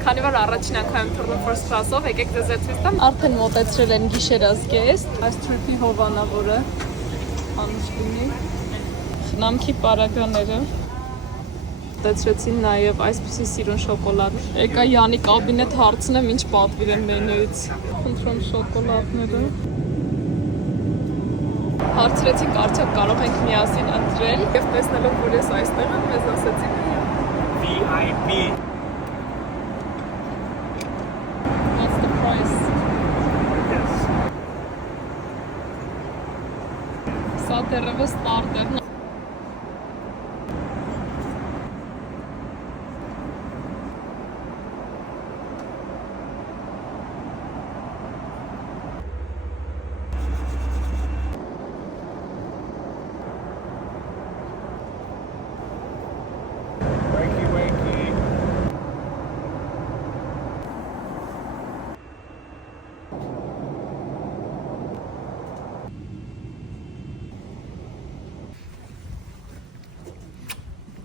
Քանի որ առաջին անգամ եմ թռնում first class-ով, եկեք ձեզ ցույց տամ։ Արդեն մոտեցրել են գիշերազգեստ։ Այս trip-ի հովանավորը անուշ լինի։ Խնամքի պարագաները։ Մոտեցրեցին նաև այսպիսի սիրուն շոկոլադ։ Եկա Յանի կաբինետ հարցնեմ, ինչ պատվիրեմ մենյուից։ Խնդրում շոկոլադները։ Հարցրեցինք արդյոք կարող ենք միասին ընտրել եւ տեսնելով որ ես այստեղ եմ մեզ ասեցին VIP. What's the price? Yes. Սա դեռևս ստարտերն